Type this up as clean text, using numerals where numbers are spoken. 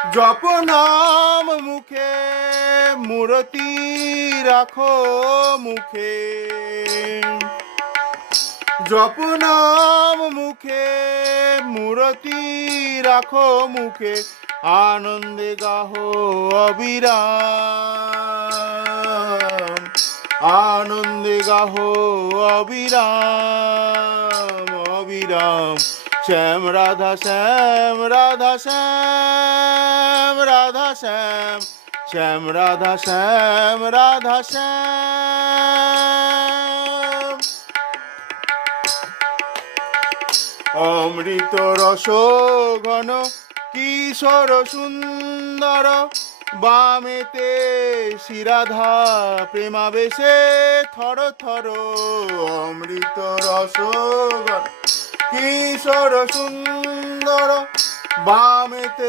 জপ নাম মুখে মূরতি রাখো মুখে, জপ নাম মুখে মূরতি রাখো মুখে, আনন্দে গাহো অবিরাম, আনন্দে গাহো অবিরাম অবিরাম। শ্যাম রাধা শ্যাম রাধা শ্যাম রাধা শ্যাম, শ্যাম রাধা শ্যাম রাধা শ্যাম। অমৃত রস ঘন কিশোর সুন্দর, বামেতে শ্রীরাধা প্রেমাবেশে থর থর। অমৃত রস ঘন কিশোর সুন্দর, বামেতে